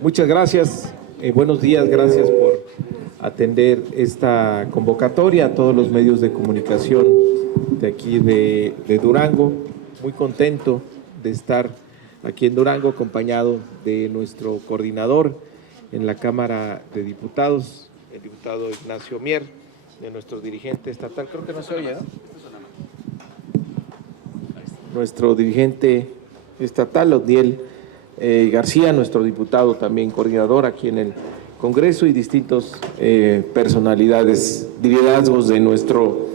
Muchas gracias, buenos días, gracias por atender esta convocatoria a todos los medios de comunicación de aquí de Durango. Muy contento de estar aquí en Durango acompañado de nuestro coordinador en la Cámara de Diputados, el diputado Ignacio Mier, de nuestro dirigente estatal, creo que no se oye, ¿no? Nuestro dirigente estatal, Odniel García, nuestro diputado también coordinador aquí en el Congreso, y distintos personalidades, liderazgos de nuestro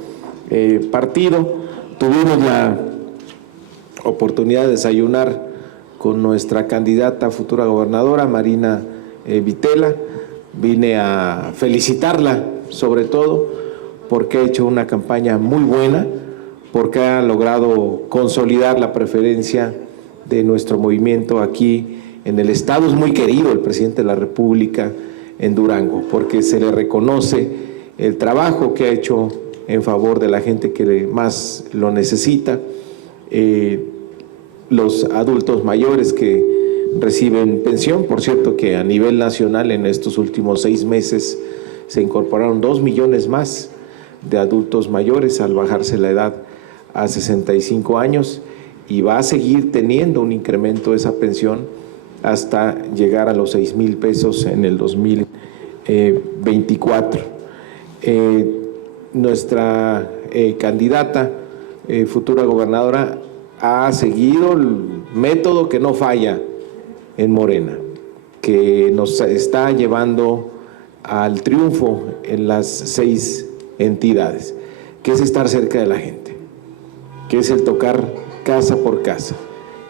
partido. Tuvimos la oportunidad de desayunar con nuestra candidata a futura gobernadora, Marina Vitela. Vine a felicitarla, sobre todo, porque ha hecho una campaña muy buena, porque ha logrado consolidar la preferencia de nuestro movimiento aquí en el estado. Es muy querido el presidente de la República en Durango, porque se le reconoce el trabajo que ha hecho en favor de la gente que más lo necesita, los adultos mayores que reciben pensión. Por cierto, que a nivel nacional en estos últimos 6 meses se incorporaron 2 millones más de adultos mayores al bajarse la edad a 65 años, y va a seguir teniendo un incremento de esa pensión hasta llegar a los 6,000 pesos en el 2024. Nuestra candidata, futura gobernadora, ha seguido el método que no falla en Morena, que nos está llevando al triunfo en las 6 entidades, que es estar cerca de la gente, que es el tocar casa por casa,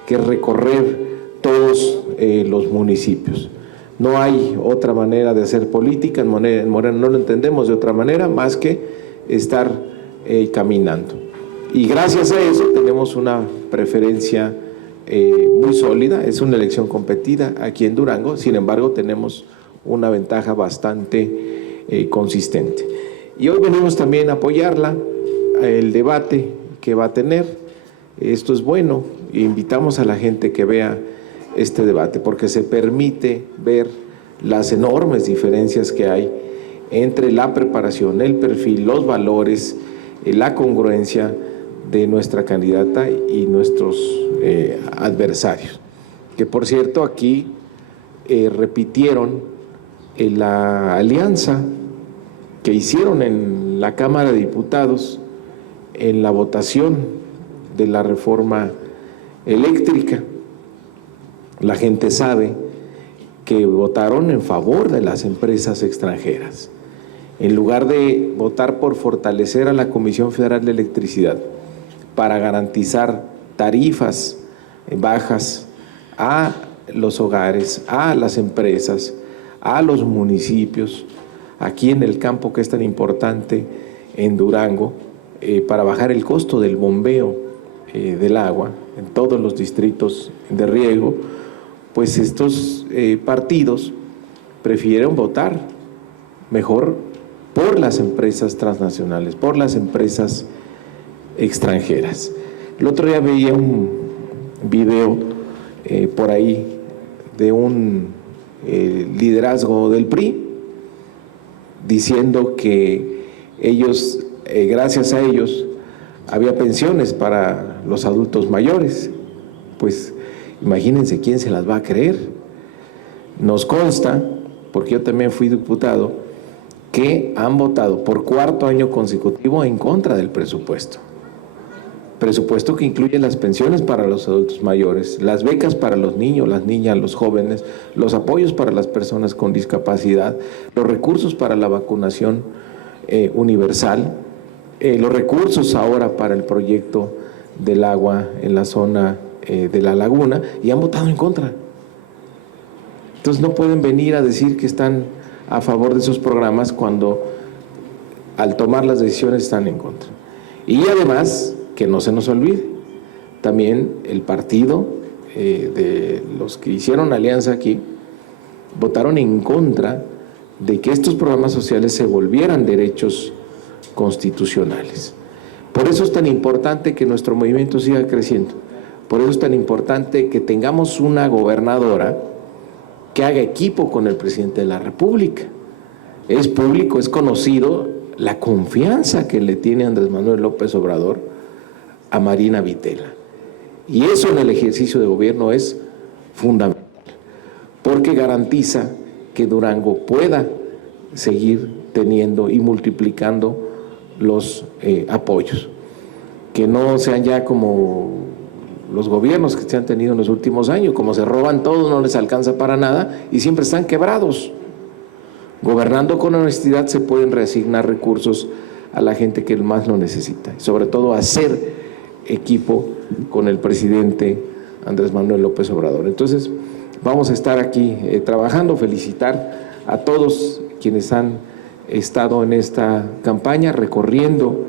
que es recorrer todos los municipios. No hay otra manera de hacer política, en Morena no lo entendemos de otra manera más que estar caminando. Y gracias a eso tenemos una preferencia muy sólida. Es una elección competida aquí en Durango, sin embargo tenemos una ventaja bastante consistente. Y hoy venimos también a apoyarla, el debate que va a tener. Esto es bueno, e invitamos a la gente que vea este debate, porque se permite ver las enormes diferencias que hay entre la preparación, el perfil, los valores, la congruencia de nuestra candidata y nuestros adversarios, que por cierto aquí repitieron la alianza que hicieron en la Cámara de Diputados en la votación de la reforma eléctrica. La gente sabe que votaron en favor de las empresas extranjeras, en lugar de votar por fortalecer a la Comisión Federal de Electricidad para garantizar tarifas bajas a los hogares, a las empresas, a los municipios, aquí en el campo que es tan importante en Durango, para bajar el costo del bombeo del agua en todos los distritos de riego. Pues estos partidos prefirieron votar mejor por las empresas transnacionales, por las empresas extranjeras. El otro día veía un video por ahí de un liderazgo del PRI diciendo que ellos, gracias a ellos, había pensiones para los adultos mayores. Pues imagínense quién se las va a creer. Nos consta, porque yo también fui diputado, que han votado por 4º año consecutivo en contra del presupuesto. Presupuesto que incluye las pensiones para los adultos mayores, las becas para los niños, las niñas, los jóvenes, los apoyos para las personas con discapacidad, los recursos para la vacunación universal, los recursos ahora para el proyecto del agua en la zona de la laguna, y han votado en contra. Entonces no pueden venir a decir que están a favor de esos programas cuando al tomar las decisiones están en contra. Y además, que no se nos olvide, también el partido de los que hicieron alianza aquí votaron en contra de que estos programas sociales se volvieran derechos constitucionales. Por eso es tan importante que nuestro movimiento siga creciendo. Por eso es tan importante que tengamos una gobernadora que haga equipo con el presidente de la República. Es público, es conocido la confianza que le tiene Andrés Manuel López Obrador a Marina Vitela. Y eso en el ejercicio de gobierno es fundamental, porque garantiza que Durango pueda seguir teniendo y multiplicando los apoyos, que no sean ya como los gobiernos que se han tenido en los últimos años, como se roban todo, no les alcanza para nada y siempre están quebrados. Gobernando con honestidad se pueden reasignar recursos a la gente que más lo necesita, y sobre todo hacer equipo con el presidente Andrés Manuel López Obrador. Entonces, vamos a estar aquí trabajando, felicitar a todos quienes han estado en esta campaña, recorriendo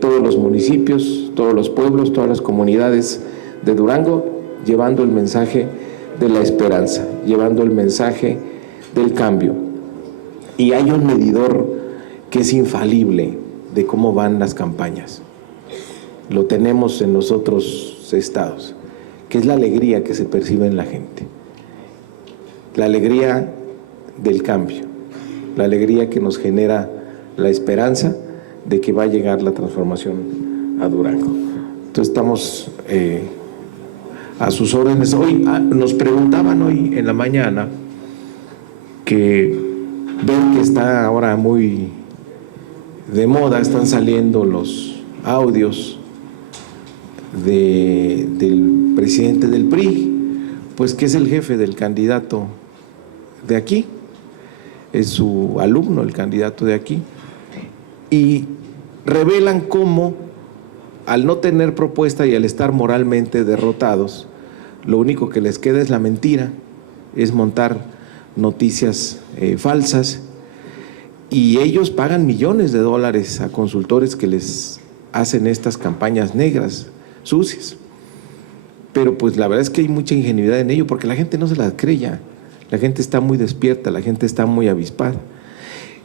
todos los municipios, todos los pueblos, todas las comunidades de Durango, llevando el mensaje de la esperanza, llevando el mensaje del cambio. Y hay un medidor que es infalible de cómo van las campañas. Lo tenemos en los otros estados, que es la alegría que se percibe en la gente. La alegría del cambio, la alegría que nos genera la esperanza de que va a llegar la transformación a Durango. Entonces estamos a sus órdenes. Hoy nos preguntaban hoy en la mañana que ven que está ahora muy de moda, están saliendo los audios del presidente del PRI, pues que es el jefe del candidato de aquí, es su alumno, el candidato de aquí, y revelan cómo al no tener propuesta y al estar moralmente derrotados, lo único que les queda es la mentira, es montar noticias falsas, y ellos pagan millones de dólares a consultores que les hacen estas campañas negras, sucias. Pero pues la verdad es que hay mucha ingenuidad en ello, porque la gente no se la cree ya. La gente está muy despierta, la gente está muy avispada.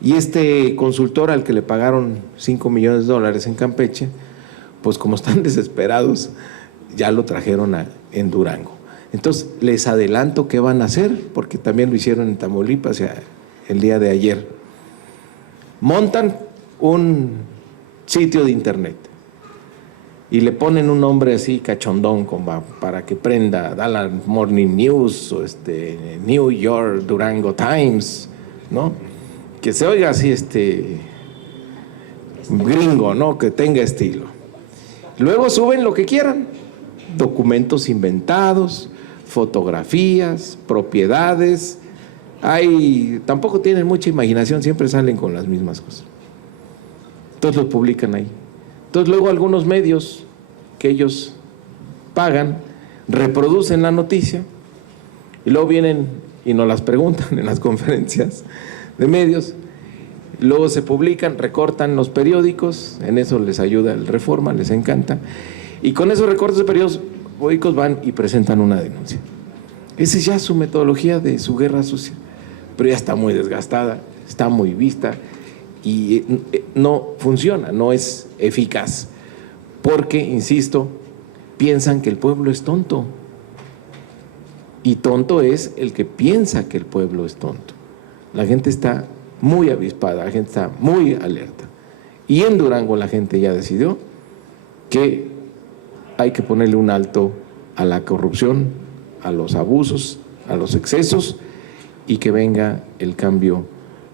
Y este consultor al que le pagaron 5 millones de dólares en Campeche, pues como están desesperados, ya lo trajeron en Durango. Entonces, les adelanto qué van a hacer, porque también lo hicieron en Tamaulipas el día de ayer. Montan un sitio de internet y le ponen un nombre así cachondón para que prenda, Dallas Morning News o New York Durango Times, ¿no? Que se oiga así gringo, ¿no? Que tenga estilo. Luego suben lo que quieran, documentos inventados, fotografías, propiedades. Tampoco tienen mucha imaginación, siempre salen con las mismas cosas. Entonces lo publican ahí. Entonces luego algunos medios que ellos pagan reproducen la noticia y luego vienen y nos las preguntan en las conferencias de medios. Luego se publican, recortan los periódicos, en eso les ayuda el Reforma, les encanta, y con esos recortes de periódicos van y presentan una denuncia. Esa es ya su metodología de su guerra sucia, pero ya está muy desgastada, está muy vista y no funciona, no es eficaz, porque, insisto, piensan que el pueblo es tonto, y tonto es el que piensa que el pueblo es tonto. La gente está muy avispada, la gente está muy alerta, y en Durango la gente ya decidió que hay que ponerle un alto a la corrupción, a los abusos, a los excesos, y que venga el cambio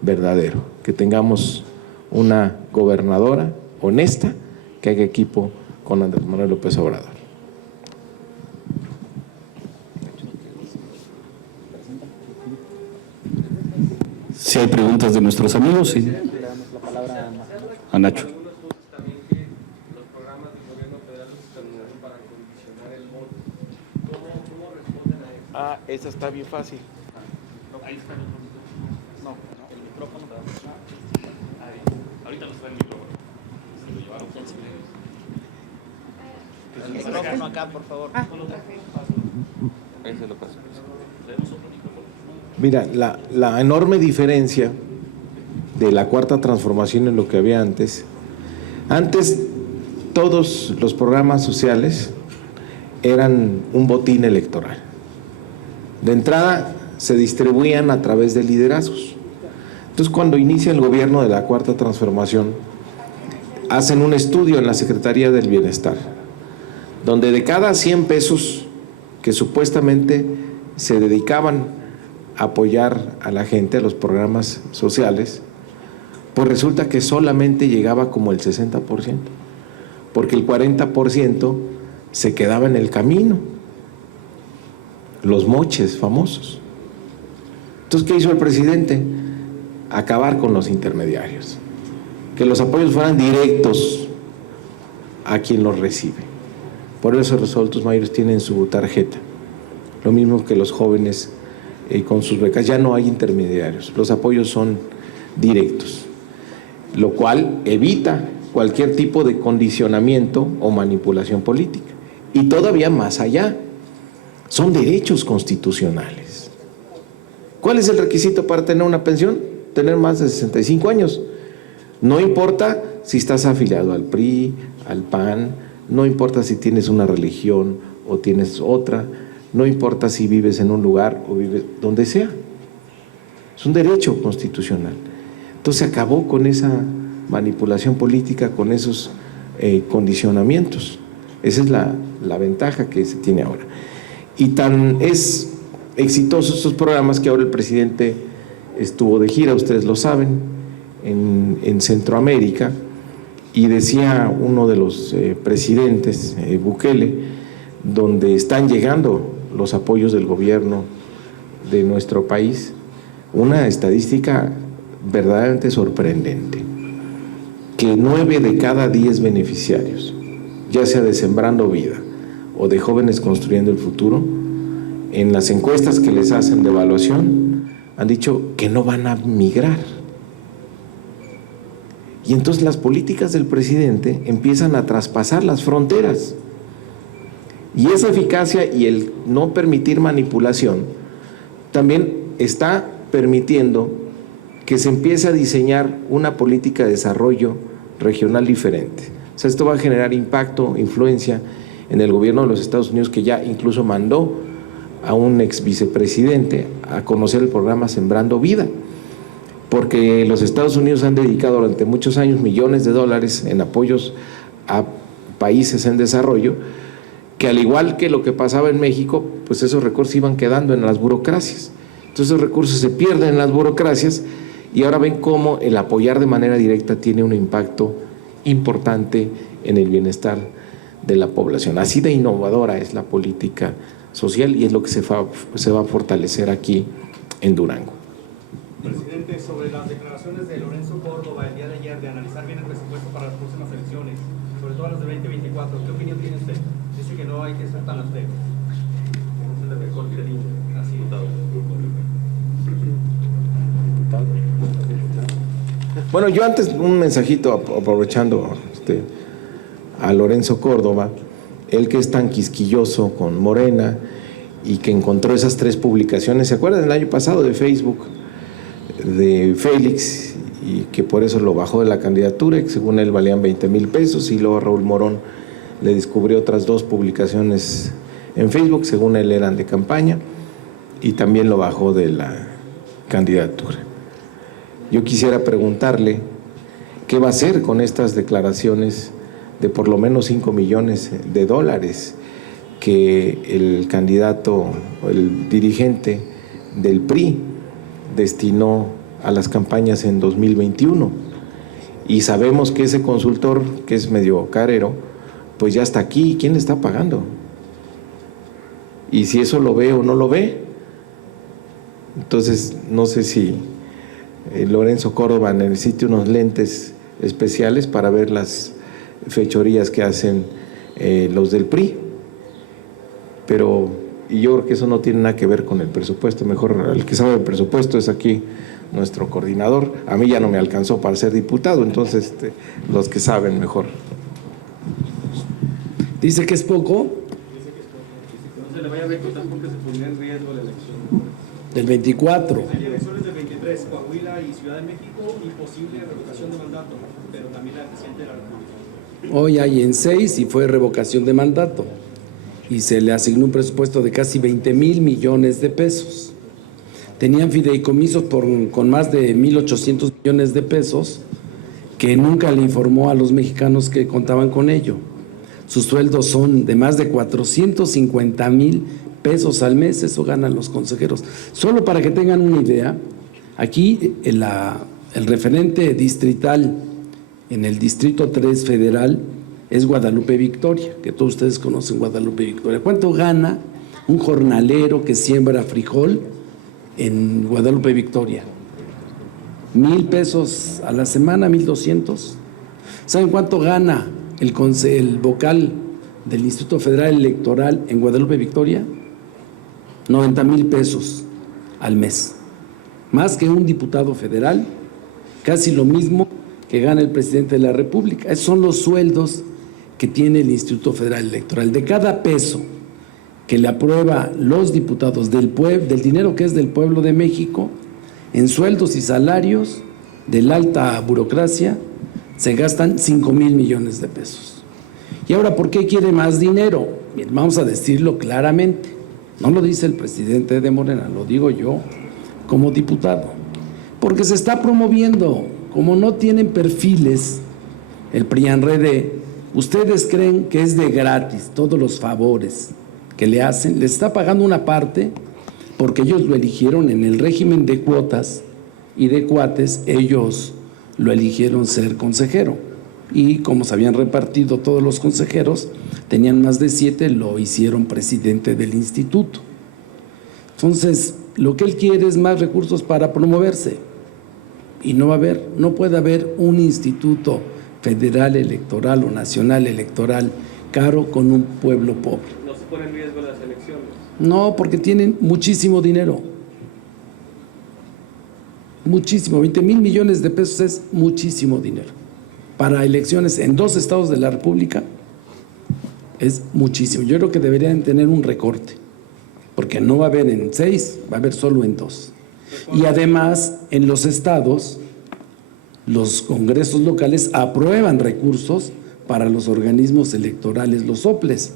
verdadero, que tengamos una gobernadora honesta que haga equipo con Andrés Manuel López Obrador. Si hay preguntas de nuestros amigos, sí. A Nacho. Esa está bien fácil. Ahí está el micrófono. No, el micrófono. Ahorita nos trae el micrófono. Se lo llevaron. El micrófono acá, por favor. Ese lo paso. Mira, la enorme diferencia de la Cuarta Transformación en lo que había antes. Antes todos los programas sociales eran un botín electoral. De entrada se distribuían a través de liderazgos. Entonces, cuando inicia el gobierno de la Cuarta Transformación, hacen un estudio en la Secretaría del Bienestar, donde de cada 100 pesos que supuestamente se dedicaban a apoyar a la gente, a los programas sociales, pues resulta que solamente llegaba como el 60%, porque el 40% se quedaba en el camino, los moches famosos. Entonces, ¿qué hizo el presidente? Acabar con los intermediarios, que los apoyos fueran directos a quien los recibe. Por eso los adultos mayores tienen su tarjeta, lo mismo que los jóvenes con sus becas. Ya no hay intermediarios, los apoyos son directos, lo cual evita cualquier tipo de condicionamiento o manipulación política. Y todavía más allá, son derechos constitucionales. ¿Cuál es el requisito para tener una pensión? Tener más de 65 años. No importa si estás afiliado al PRI, al PAN, no importa si tienes una religión o tienes otra, no importa si vives en un lugar o vives donde sea. Es un derecho constitucional. Entonces se acabó con esa manipulación política, con esos condicionamientos. Esa es la ventaja que se tiene ahora. Y tan es exitosos estos programas que ahora el presidente estuvo de gira, ustedes lo saben, en Centroamérica, y decía uno de los presidentes, Bukele, donde están llegando los apoyos del gobierno de nuestro país, una estadística verdaderamente sorprendente, que 9 de cada 10 beneficiarios, ya sea de Sembrando Vida o de Jóvenes Construyendo el Futuro, en las encuestas que les hacen de evaluación, han dicho que no van a migrar. Y entonces las políticas del presidente empiezan a traspasar las fronteras. Y esa eficacia y el no permitir manipulación también está permitiendo que se empiece a diseñar una política de desarrollo regional diferente. O sea, esto va a generar impacto, influencia en el gobierno de los Estados Unidos, que ya incluso mandó a un ex vicepresidente a conocer el programa Sembrando Vida, porque los Estados Unidos han dedicado durante muchos años millones de dólares en apoyos a países en desarrollo, que al igual que lo que pasaba en México, pues esos recursos iban quedando en las burocracias. Entonces esos recursos se pierden en las burocracias y ahora ven cómo el apoyar de manera directa tiene un impacto importante en el bienestar de la población. Así de innovadora es la política social y es lo que se va a fortalecer aquí en Durango. Presidente, sobre las declaraciones de Lorenzo Córdoba el día de ayer de analizar bien el presupuesto para las próximas elecciones, sobre todo las de 2024, ¿qué opinión tiene usted? Dice que no hay que ser tan austero. Así, Bueno, yo antes un mensajito aprovechando a Lorenzo Córdoba, él que es tan quisquilloso con Morena y que encontró esas 3 publicaciones, ¿se acuerdan del año pasado de Facebook de Félix y que por eso lo bajó de la candidatura y que según él valían 20,000 pesos, y luego Raúl Morón le descubrió otras 2 publicaciones en Facebook, según él eran de campaña, y también lo bajó de la candidatura? Yo quisiera preguntarle qué va a hacer con estas declaraciones de por lo menos 5 millones de dólares que el candidato, el dirigente del PRI destinó a las campañas en 2021. Y sabemos que ese consultor, que es medio carero, pues ya está aquí. ¿Quién le está pagando? Y si eso lo ve o no lo ve. Entonces, no sé si Lorenzo Córdoba necesite unos lentes especiales para ver las fechorías que hacen los del PRI. Pero y yo creo que eso no tiene nada que ver con el presupuesto. Mejor el que sabe del presupuesto es aquí nuestro coordinador. A mí ya no me alcanzó para ser diputado, entonces los que saben mejor. Dice que es poco. no se le vaya a recortar porque se pondría en riesgo la elección. Del 24. Hay elecciones del 23, Coahuila y Ciudad de México, y posible revocación de mandato, pero también la del presidente de la República. Hoy hay en 6 y fue revocación de mandato. Y se le asignó un presupuesto de casi 20,000 millones de pesos. tenían fideicomisos con más de 1.800 millones de pesos que nunca le informó a los mexicanos que contaban con ello. Sus sueldos son de más de 450,000 pesos al mes, eso ganan los consejeros. Solo para que tengan una idea, aquí el referente distrital en el Distrito 3 Federal es Guadalupe Victoria, que todos ustedes conocen Guadalupe Victoria. ¿Cuánto gana un jornalero que siembra frijol en Guadalupe Victoria? 1,000 pesos a la semana, 1,200. ¿Saben cuánto gana el vocal del Instituto Federal Electoral en Guadalupe Victoria? 90,000 pesos al mes. Más que un diputado federal, casi lo mismo que gana el presidente de la República. Esos son los sueldos que tiene el Instituto Federal Electoral. De cada peso que le aprueba los diputados del dinero que es del pueblo de México, en sueldos y salarios de la alta burocracia, se gastan 5,000 millones de pesos. Y ahora, ¿por qué quiere más dinero? Bien, vamos a decirlo claramente. No lo dice el presidente de Morena, lo digo yo como diputado. Porque se está promoviendo, como no tienen perfiles, el PRIAN-RD, ustedes creen que es de gratis todos los favores que le hacen, les está pagando una parte porque ellos lo eligieron en el régimen de cuotas y de cuates, ellos lo eligieron ser consejero. Y como se habían repartido todos los consejeros, tenían más de 7, lo hicieron presidente del instituto. Entonces, lo que él quiere es más recursos para promoverse. Y no puede haber un instituto federal electoral o nacional electoral caro con un pueblo pobre. ¿No se pone en riesgo las elecciones? No, porque tienen muchísimo dinero. Muchísimo, 20,000 millones de pesos es muchísimo dinero. Para elecciones en 2 estados de la República es muchísimo. Yo creo que deberían tener un recorte, porque no va a haber en 6, va a haber solo en 2. Y además, en los estados, los congresos locales aprueban recursos para los organismos electorales, los soples.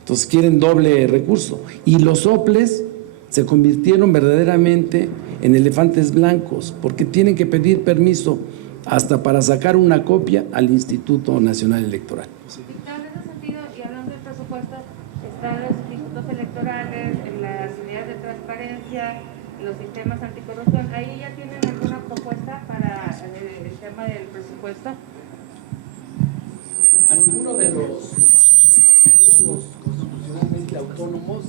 Entonces quieren doble recurso. Y los soples se convirtieron verdaderamente en elefantes blancos, porque tienen que pedir permiso hasta para sacar una copia al Instituto Nacional Electoral. Víctor, en ese sentido, y hablando del presupuesto, están los institutos electorales, en las unidades de transparencia, los sistemas anticorrupción. ¿Ahí ya tienen alguna propuesta para el tema del presupuesto? A ninguno de los organismos constitucionalmente autónomos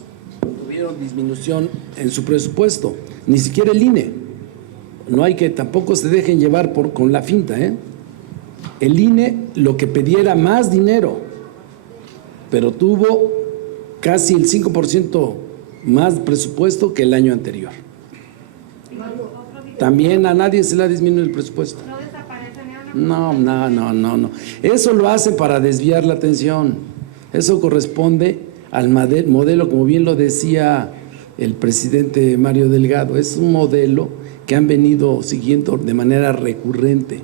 tuvieron disminución en su presupuesto, ni siquiera el INE. No hay que tampoco se dejen llevar con la finta, ¿eh? El INE lo que pedía era más dinero, pero tuvo casi el 5% más presupuesto que el año anterior. También a nadie se le ha disminuido el presupuesto. ¿No desaparece ni una? No. Eso lo hacen para desviar la atención. Eso corresponde al modelo, como bien lo decía el presidente Mario Delgado, es un modelo que han venido siguiendo de manera recurrente.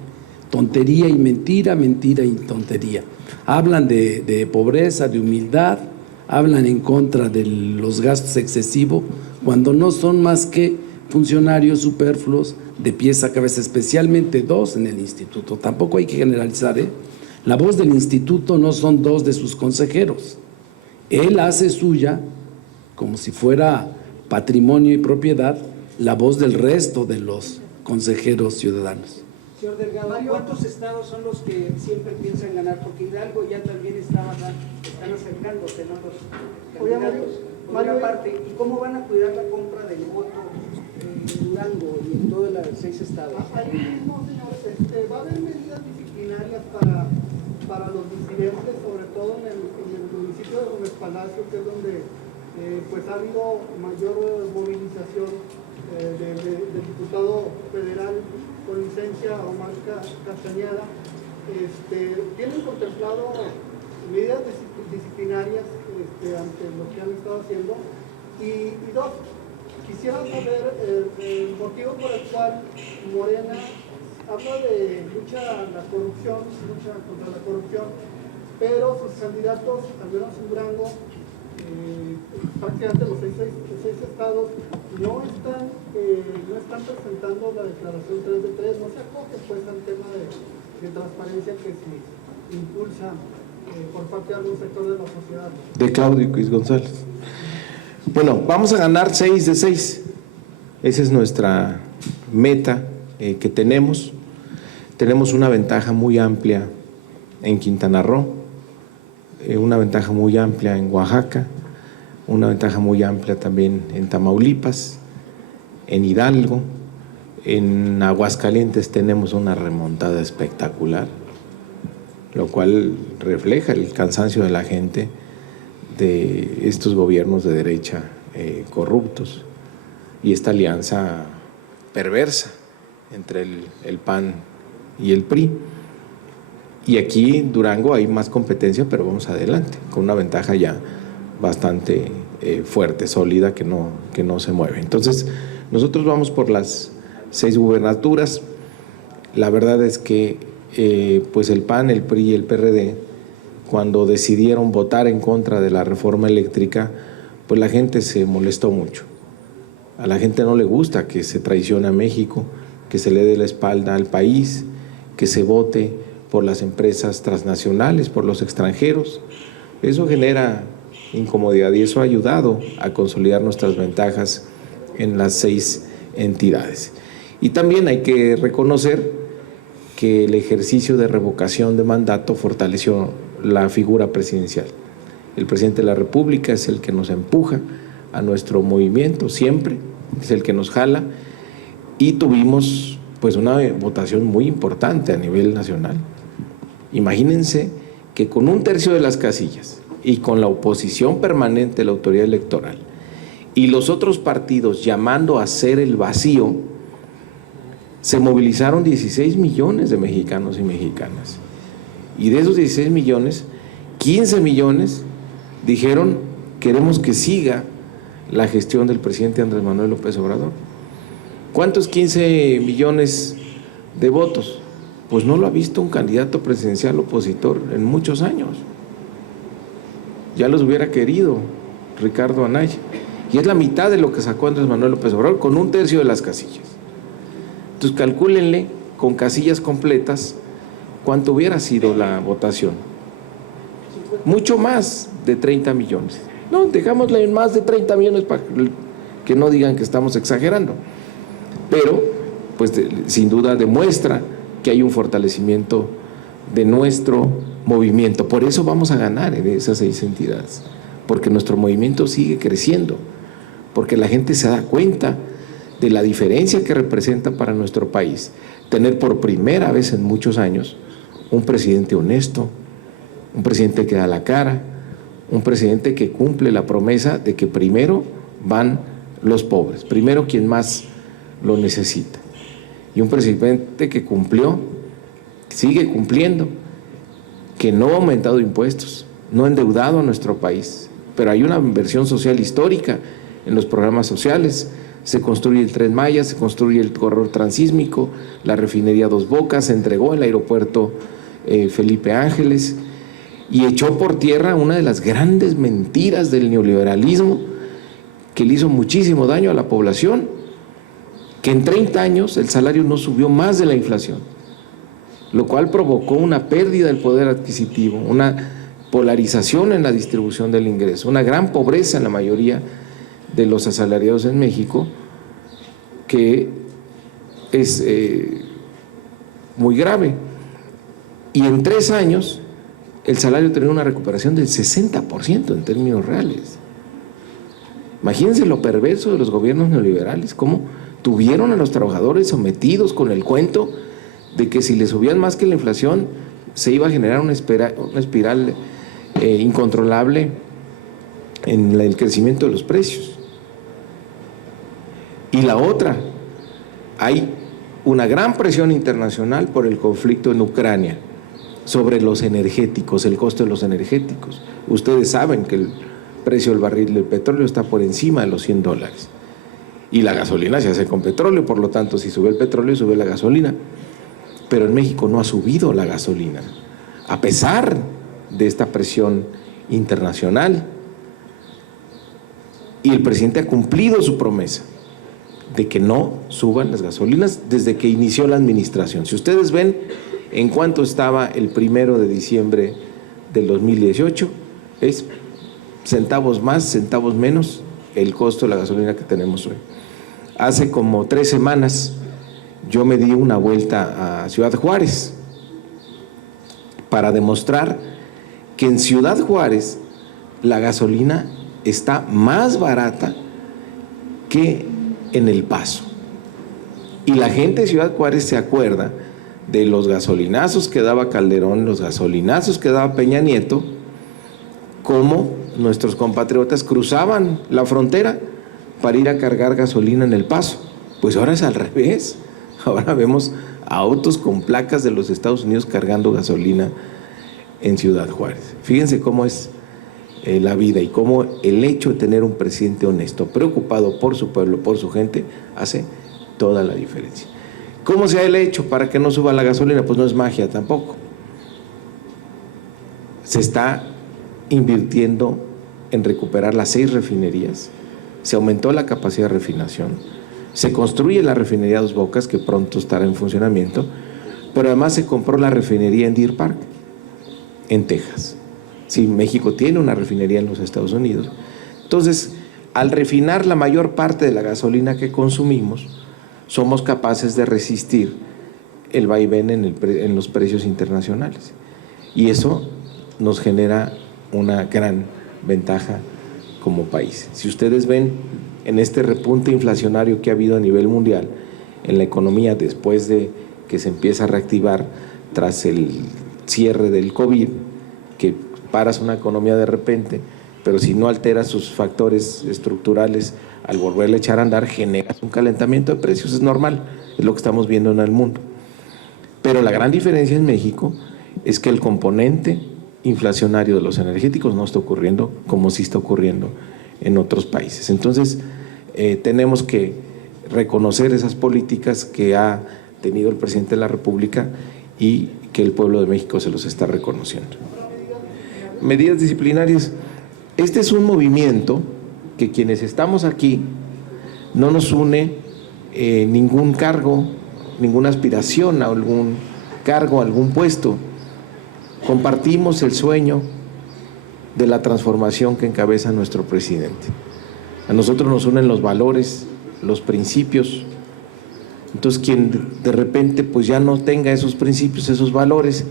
Tontería y mentira, mentira y tontería. Hablan de pobreza, de humildad, hablan en contra de los gastos excesivos, cuando no son más que funcionarios superfluos de pies a cabeza, especialmente 2 en el instituto. Tampoco hay que generalizar, ¿eh? La voz del instituto no son 2 de sus consejeros. Él hace suya, como si fuera patrimonio y propiedad, la voz del resto de los consejeros ciudadanos. Señor Delgado, ¿cuántos estados son los que siempre piensan ganar? Porque Hidalgo ya también están acercándose, ¿no? Los candidatos, por una parte. ¿Y cómo van a cuidar la compra del voto en Durango y en todos los 6 estados? Ahí mismo, señores, va a haber medidas disciplinarias para los disidentes, sobre todo en el municipio de Gómez Palacio, que es donde pues ha habido mayor movilización del diputado federal con licencia Omar Castañeda. Tienen contemplado medidas disciplinarias ante lo que han estado haciendo. Y 2, quisiera saber el motivo por el cual Morena habla de lucha contra la corrupción, pero sus candidatos, al menos en Durango, prácticamente los seis estados no están presentando la declaración 3 de 3, no se acoge pues al tema de transparencia que se impulsa por parte de algún sector de la sociedad. De Claudio Luis González. Bueno, vamos a ganar 6 de 6. Esa es nuestra meta que tenemos. Tenemos una ventaja muy amplia en Quintana Roo, una ventaja muy amplia en Oaxaca, una ventaja muy amplia también en Tamaulipas, en Hidalgo, en Aguascalientes tenemos una remontada espectacular, lo cual refleja el cansancio de la gente de estos gobiernos de derecha corruptos y esta alianza perversa entre el PAN y el PRI. Y aquí en Durango hay más competencia, pero vamos adelante, con una ventaja ya bastante fuerte, sólida, que no se mueve. Entonces, nosotros vamos por las 6 gubernaturas. La verdad es que pues el PAN, el PRI y el PRD, cuando decidieron votar en contra de la reforma eléctrica, pues la gente se molestó mucho. A la gente no le gusta que se traicione a México, que se le dé la espalda al país, que se vote por las empresas transnacionales, por los extranjeros. Eso genera incomodidad y eso ha ayudado a consolidar nuestras ventajas en las 6 entidades. Y también hay que reconocer que el ejercicio de revocación de mandato fortaleció la figura presidencial. El presidente de la República es el que nos empuja a nuestro movimiento siempre, es el que nos jala, y tuvimos pues una votación muy importante a nivel nacional. Imagínense que con 1/3 de las casillas y con la oposición permanente de la autoridad electoral y los otros partidos llamando a hacer el vacío, se movilizaron 16 millones de mexicanos y mexicanas. Y de esos 16 millones, 15 millones dijeron: queremos que siga la gestión del presidente Andrés Manuel López Obrador. ¿Cuántos 15 millones de votos? Pues no lo ha visto un candidato presidencial opositor en muchos años. Ya los hubiera querido Ricardo Anaya. Y es la mitad de lo que sacó Andrés Manuel López Obrador con 1/3 de las casillas. Entonces calcúlenle con casillas completas cuánto hubiera sido la votación. Mucho más de 30 millones. No, dejámosle en más de 30 millones para que no digan que estamos exagerando. Pero, pues sin duda demuestra que hay un fortalecimiento de nuestro movimiento. Por eso vamos a ganar en esas 6 entidades, porque nuestro movimiento sigue creciendo, porque la gente se da cuenta de la diferencia que representa para nuestro país tener por primera vez en muchos años un presidente honesto, un presidente que da la cara, un presidente que cumple la promesa de que primero van los pobres, primero quien más lo necesita. Y un presidente que cumplió, sigue cumpliendo, que no ha aumentado impuestos, no ha endeudado a nuestro país, pero hay una inversión social histórica en los programas sociales. Se construye el Tren Maya, se construye el corredor transísmico, la refinería Dos Bocas, se entregó el aeropuerto Felipe Ángeles y echó por tierra una de las grandes mentiras del neoliberalismo que le hizo muchísimo daño a la población, que en 30 años el salario no subió más de la inflación, lo cual provocó una pérdida del poder adquisitivo, una polarización en la distribución del ingreso, una gran pobreza en la mayoría de los asalariados en México, que es muy grave. Y en 3 años el salario tenía una recuperación del 60% en términos reales. Imagínense lo perverso de los gobiernos neoliberales, cómo tuvieron a los trabajadores sometidos con el cuento de que si les subían más que la inflación se iba a generar una espiral incontrolable en el crecimiento de los precios. Y la otra, hay una gran presión internacional por el conflicto en Ucrania sobre los energéticos, el costo de los energéticos. Ustedes saben que el precio del barril del petróleo está por encima de los $100 y la gasolina se hace con petróleo, por lo tanto si sube el petróleo sube la gasolina, pero en México no ha subido la gasolina a pesar de esta presión internacional. Y el presidente ha cumplido su promesa de que no suban las gasolinas desde que inició la administración. Si ustedes ven en cuánto estaba el 1 de diciembre del 2018, es centavos más, centavos menos el costo de la gasolina que tenemos hoy. Hace como 3 semanas yo me di una vuelta a Ciudad Juárez para demostrar que en Ciudad Juárez la gasolina está más barata que en El Paso. Y la gente de Ciudad Juárez se acuerda de los gasolinazos que daba Calderón, los gasolinazos que daba Peña Nieto, cómo nuestros compatriotas cruzaban la frontera para ir a cargar gasolina en El Paso. Pues ahora es al revés. Ahora vemos autos con placas de los Estados Unidos cargando gasolina en Ciudad Juárez. Fíjense cómo es la vida y cómo el hecho de tener un presidente honesto, preocupado por su pueblo, por su gente, hace toda la diferencia. ¿Cómo se ha el hecho para que no suba la gasolina? Pues no es magia tampoco. Se está invirtiendo en recuperar las 6 refinerías, se aumentó la capacidad de refinación, se construye la refinería Dos Bocas, que pronto estará en funcionamiento, pero además se compró la refinería en Deer Park, en Texas. Sí, México tiene una refinería en los Estados Unidos. Entonces, al refinar la mayor parte de la gasolina que consumimos, somos capaces de resistir el vaivén en los precios internacionales. Y eso nos genera una gran ventaja como país. Si ustedes ven en este repunte inflacionario que ha habido a nivel mundial en la economía después de que se empieza a reactivar tras el cierre del COVID, que paras una economía de repente, pero si no alteras sus factores estructurales al volverle a echar a andar, generas un calentamiento de precios, es normal, es lo que estamos viendo en el mundo. Pero la gran diferencia en México es que el componente inflacionario de los energéticos no está ocurriendo como sí está ocurriendo en otros países. Entonces, tenemos que reconocer esas políticas que ha tenido el presidente de la República y que el pueblo de México se los está reconociendo. Medidas disciplinarias. Este es un movimiento que quienes estamos aquí no nos une ningún cargo, ninguna aspiración a algún cargo, a algún puesto. Compartimos el sueño de la transformación que encabeza nuestro presidente. A nosotros nos unen los valores, los principios. Entonces, quien de repente pues ya no tenga esos principios, esos valores,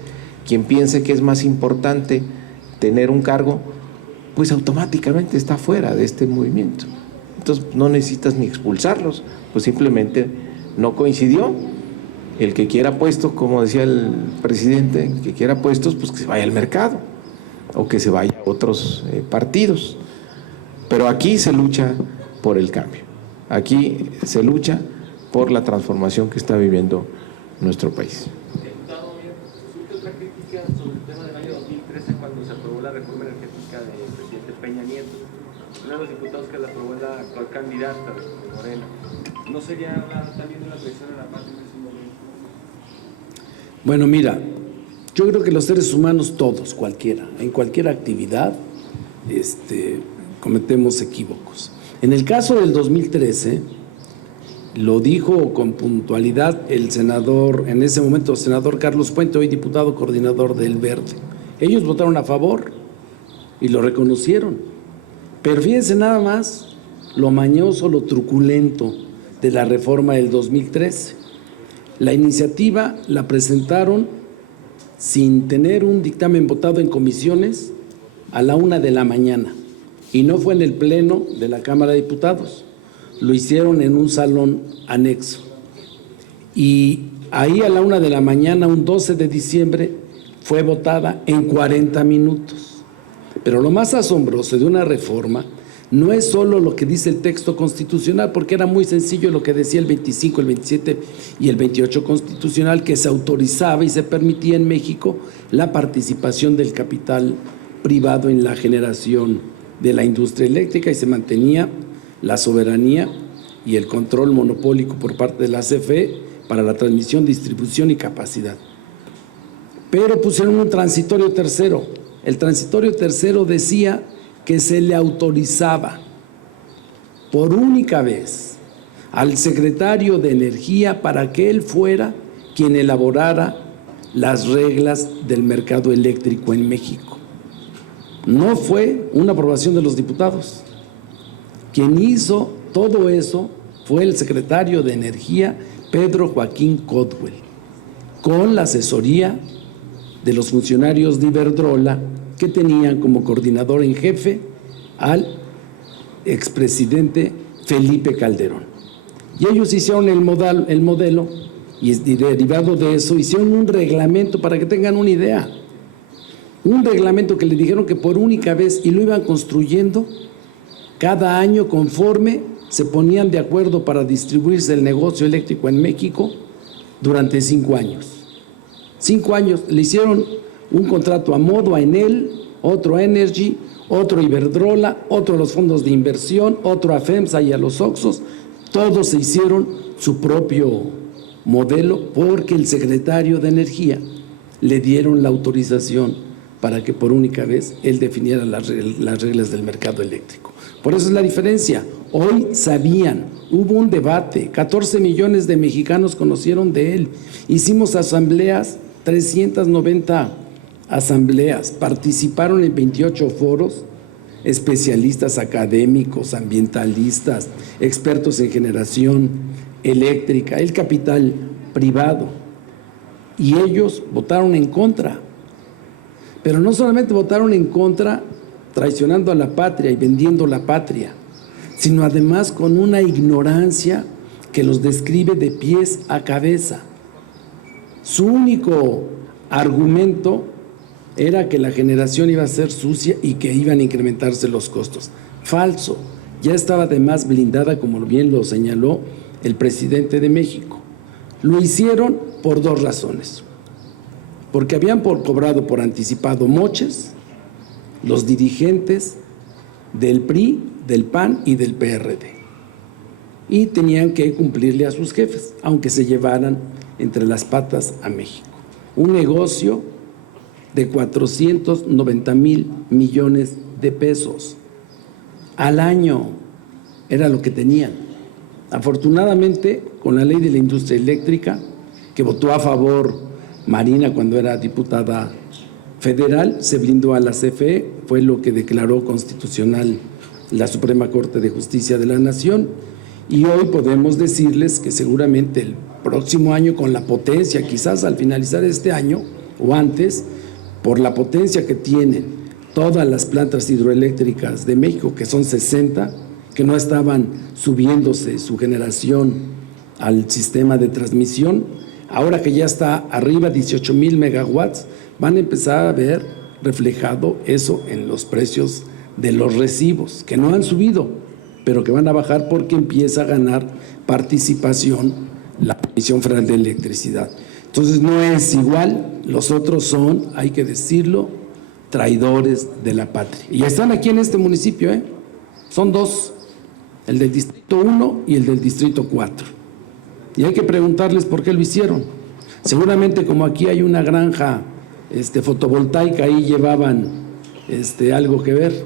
quien piense que es más importante tener un cargo, pues automáticamente está fuera de este movimiento. Entonces no necesitas ni expulsarlos, pues simplemente no coincidió. El que quiera puestos, como decía el presidente, el que quiera puestos, pues que se vaya al mercado o que se vaya a otros partidos. Pero aquí se lucha por el cambio, aquí se lucha por la transformación que está viviendo nuestro país. Diputado, surge otra crítica sobre el tema del año 2013 cuando se aprobó la reforma energética del presidente Peña Nieto. Uno de los diputados que la aprobó es la actual candidata de Morena. ¿No sería hablar también de la traición a la patria en ese momento? Bueno, mira, yo creo que los seres humanos todos, cualquiera, en cualquier actividad, cometemos equívocos. En el caso del 2013, lo dijo con puntualidad el senador, en ese momento, senador Carlos Puente, hoy diputado coordinador del Verde. Ellos votaron a favor y lo reconocieron. Pero fíjense nada más lo mañoso, lo truculento de la reforma del 2013. La iniciativa la presentaron sin tener un dictamen votado en comisiones a la 1 de la mañana y no fue en el pleno de la Cámara de Diputados, lo hicieron en un salón anexo y ahí a la 1 de la mañana, un 12 de diciembre, fue votada en 40 minutos. Pero lo más asombroso de una reforma no es solo lo que dice el texto constitucional, porque era muy sencillo lo que decía el 25, el 27 y el 28 constitucional, que se autorizaba y se permitía en México la participación del capital privado en la generación de la industria eléctrica y se mantenía la soberanía y el control monopólico por parte de la CFE para la transmisión, distribución y capacidad. Pero pusieron un transitorio tercero. El transitorio tercero decía que se le autorizaba por única vez al secretario de Energía para que él fuera quien elaborara las reglas del mercado eléctrico en México. No fue una aprobación de los diputados. Quien hizo todo eso fue el secretario de Energía, Pedro Joaquín Codwell, con la asesoría de los funcionarios de Iberdrola, que tenían como coordinador en jefe al expresidente Felipe Calderón. Y ellos hicieron el modelo y derivado de eso hicieron un reglamento, para que tengan una idea, un reglamento que le dijeron que por única vez, y lo iban construyendo cada año conforme se ponían de acuerdo para distribuirse el negocio eléctrico en México durante 5 años. 5 años le hicieron un contrato a modo a Enel, otro a Energy, otro a Iberdrola, otro a los fondos de inversión, otro a FEMSA y a los Oxxos. Todos se hicieron su propio modelo porque el secretario de Energía le dieron la autorización para que por única vez él definiera las reglas del mercado eléctrico. Por eso es la diferencia. Hoy sabían, hubo un debate, 14 millones de mexicanos conocieron de él. Hicimos asambleas, 390 asambleas, participaron en 28 foros, especialistas académicos, ambientalistas, expertos en generación eléctrica, el capital privado, y ellos votaron en contra. Pero no solamente votaron en contra traicionando a la patria y vendiendo la patria, sino además con una ignorancia que los describe de pies a cabeza. Su único argumento era que la generación iba a ser sucia y que iban a incrementarse los costos. Falso, ya estaba además blindada, como bien lo señaló el presidente de México. Lo hicieron por 2 razones. Porque habían cobrado por anticipado moches los dirigentes del PRI, del PAN y del PRD. Y tenían que cumplirle a sus jefes, aunque se llevaran entre las patas a México. Un negocio de 490,000 millones de pesos al año era lo que tenían. Afortunadamente, con la ley de la industria eléctrica, que votó a favor Marina cuando era diputada federal, se blindó a la CFE, fue lo que declaró constitucional la Suprema Corte de Justicia de la Nación, y hoy podemos decirles que seguramente el próximo año, con la potencia, quizás al finalizar este año o antes, por la potencia que tienen todas las plantas hidroeléctricas de México, que son 60, que no estaban subiéndose su generación al sistema de transmisión, ahora que ya está arriba 18,000 megawatts, van a empezar a ver reflejado eso en los precios de los recibos, que no han subido, pero que van a bajar porque empieza a ganar participación la Comisión Federal de Electricidad. Entonces no es igual, los otros son, hay que decirlo, traidores de la patria. Y están aquí en este municipio, son 2, el del Distrito 1 y el del Distrito 4. Y hay que preguntarles por qué lo hicieron. Seguramente como aquí hay una granja fotovoltaica, ahí llevaban algo que ver.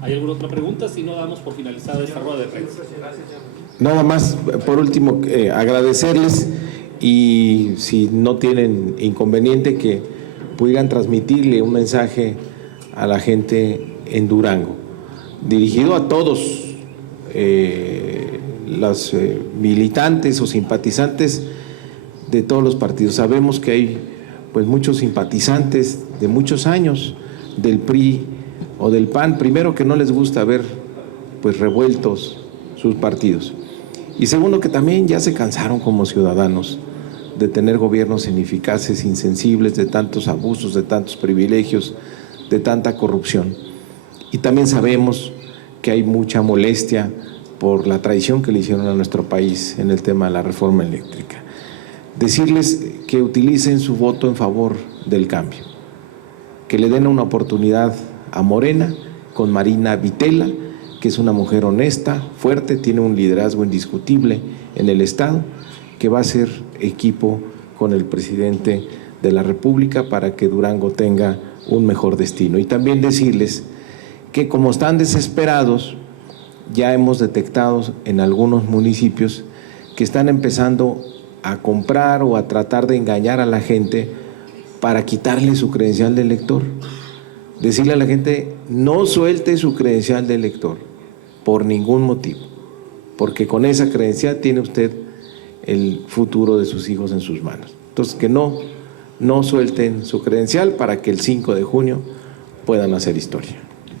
¿Hay alguna otra pregunta? Si no, damos por finalizada esta rueda de prensa. Nada más, por último, agradecerles, y si no tienen inconveniente, que pudieran transmitirle un mensaje a la gente en Durango, dirigido a todos los militantes o simpatizantes de todos los partidos. Sabemos que hay pues muchos simpatizantes de muchos años del PRI o del PAN, primero, que no les gusta ver pues revueltos sus partidos, y segundo, que también ya se cansaron como ciudadanos de tener gobiernos ineficaces, insensibles, de tantos abusos, de tantos privilegios, de tanta corrupción. Y también sabemos que hay mucha molestia por la traición que le hicieron a nuestro país en el tema de la reforma eléctrica. Decirles que utilicen su voto en favor del cambio, que le den una oportunidad a Morena con Marina Vitela, que es una mujer honesta, fuerte, tiene un liderazgo indiscutible en el Estado, que va a ser equipo con el presidente de la República para que Durango tenga un mejor destino. Y también decirles que como están desesperados, ya hemos detectado en algunos municipios que están empezando a comprar o a tratar de engañar a la gente para quitarle su credencial de elector. Decirle a la gente, no suelte su credencial de elector por ningún motivo, porque con esa credencial tiene usted el futuro de sus hijos en sus manos. Entonces, que no suelten su credencial para que el 5 de junio puedan hacer historia.